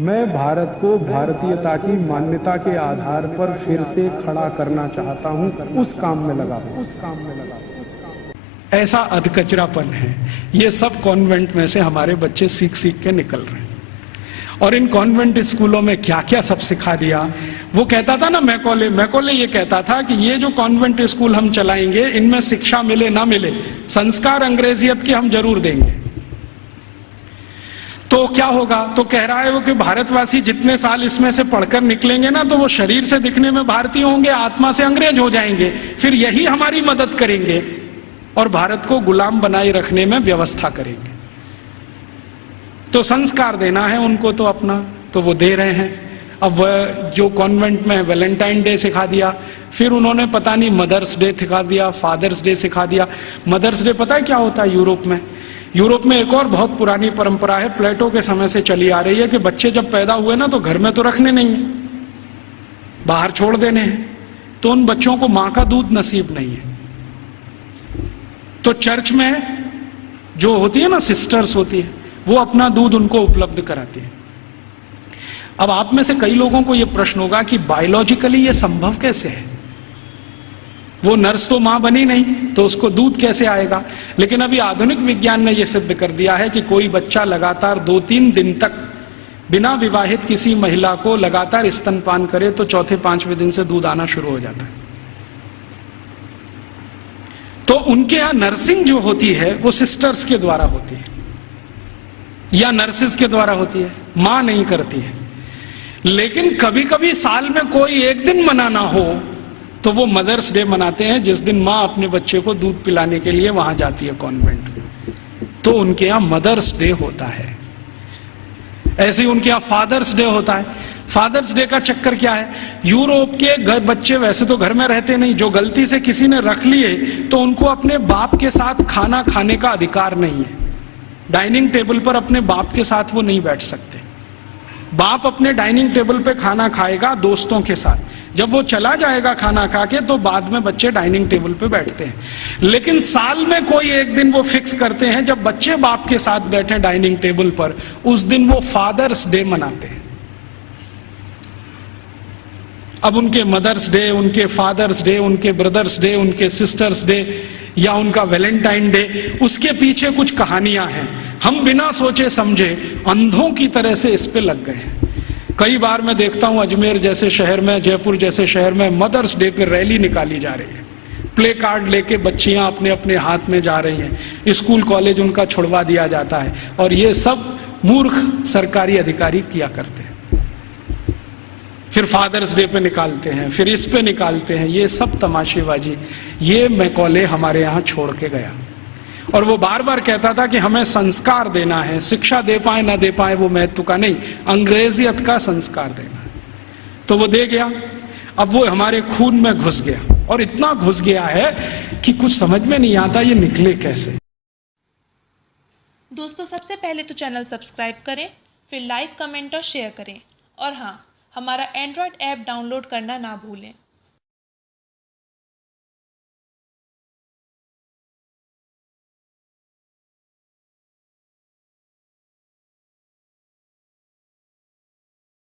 मैं भारत को भारतीयता की मान्यता के आधार पर फिर से खड़ा करना चाहता हूं, उस काम में लगा ऐसा अधकचरापन है। ये सब कॉन्वेंट में से हमारे बच्चे सीख सीख के निकल रहे हैं। और इन कॉन्वेंट स्कूलों में क्या क्या सब सिखा दिया। वो कहता था ना, मैकॉले ये कहता था कि ये जो कॉन्वेंट स्कूल हम चलाएंगे, इनमें शिक्षा मिले ना मिले, संस्कार अंग्रेजियत के हम जरूर देंगे। तो क्या होगा? तो कह रहा है वो कि भारतवासी जितने साल इसमें से पढ़कर निकलेंगे ना, तो वो शरीर से दिखने में भारतीय होंगे, आत्मा से अंग्रेज हो जाएंगे। फिर यही हमारी मदद करेंगे और भारत को गुलाम बनाए रखने में व्यवस्था करेंगे। तो संस्कार देना है उनको तो अपना, तो वो दे रहे हैं। अब वह जो कॉन्वेंट में वैलेंटाइन डे सिखा दिया, फिर उन्होंने पता नहीं मदर्स डे सिखा दिया, फादर्स डे सिखा दिया। मदर्स डे पता है क्या होता है यूरोप में? यूरोप में एक और बहुत पुरानी परंपरा है, प्लेटो के समय से चली आ रही है, कि बच्चे जब पैदा हुए ना तो घर में तो रखने नहीं है, बाहर छोड़ देने हैं। तो उन बच्चों को मां का दूध नसीब नहीं है। तो चर्च में जो होती है ना, सिस्टर्स होती है, वो अपना दूध उनको उपलब्ध कराती है। अब आप में से कई लोगों को यह प्रश्न होगा कि बायोलॉजिकली ये संभव कैसे है? वो नर्स तो मां बनी नहीं, तो उसको दूध कैसे आएगा? लेकिन अभी आधुनिक विज्ञान ने यह सिद्ध कर दिया है कि कोई बच्चा लगातार 2-3 दिन तक बिना विवाहित किसी महिला को लगातार स्तनपान करे तो चौथे 5वें दिन से दूध आना शुरू हो जाता है। तो उनके यहां नर्सिंग जो होती है वो सिस्टर्स के द्वारा होती है या नर्सिस के द्वारा होती है, मां नहीं करती है। लेकिन कभी कभी साल में कोई एक दिन मनाना हो तो वो मदर्स डे मनाते हैं, जिस दिन मां अपने बच्चे को दूध पिलाने के लिए वहां जाती है कॉन्वेंट में, तो उनके यहां मदर्स डे होता है। ऐसे ही उनके यहां फादर्स डे होता है। फादर्स डे का चक्कर क्या है? यूरोप के बच्चे वैसे तो घर में रहते नहीं, जो गलती से किसी ने रख लिए तो उनको अपने बाप के साथ खाना खाने का अधिकार नहीं है। डाइनिंग टेबल पर अपने बाप के साथ वो नहीं बैठ सकते। बाप अपने डाइनिंग टेबल पे खाना खाएगा दोस्तों के साथ, जब वो चला जाएगा खाना खा के तो बाद में बच्चे डाइनिंग टेबल पे बैठते हैं। लेकिन साल में कोई एक दिन वो फिक्स करते हैं जब बच्चे बाप के साथ बैठे डाइनिंग टेबल पर, उस दिन वो फादर्स डे मनाते हैं। अब उनके मदर्स डे, उनके फादर्स डे, उनके ब्रदर्स डे, उनके सिस्टर्स डे या उनका वैलेंटाइन डे, उसके पीछे कुछ कहानियां हैं। हम बिना सोचे समझे अंधों की तरह से इस पे लग गए हैं। कई बार मैं देखता हूं अजमेर जैसे शहर में, जयपुर जैसे शहर में मदर्स डे पे रैली निकाली जा रही है, प्ले कार्ड लेके बच्चियां अपने अपने हाथ में जा रही हैं, स्कूल कॉलेज उनका छुड़वा दिया जाता है, और ये सब मूर्ख सरकारी अधिकारी किया करते हैं। फिर फादर्स डे पे निकालते हैं, फिर इस पे निकालते हैं, ये सब तमाशेबाजी। ये मैकॉले हमारे यहाँ छोड़ के गया, और वो बार बार कहता था कि हमें संस्कार देना है, शिक्षा दे पाए ना दे पाए वो महत्व का नहीं, अंग्रेजियत का संस्कार देना है। तो वो दे गया। अब वो हमारे खून में घुस गया, और इतना घुस गया है कि कुछ समझ में नहीं आता ये निकले कैसे। दोस्तों, सबसे पहले तो चैनल सब्सक्राइब करें, फिर लाइक, कमेंट और शेयर करें, और हाँ, हमारा एंड्रॉयड ऐप डाउनलोड करना ना भूलें।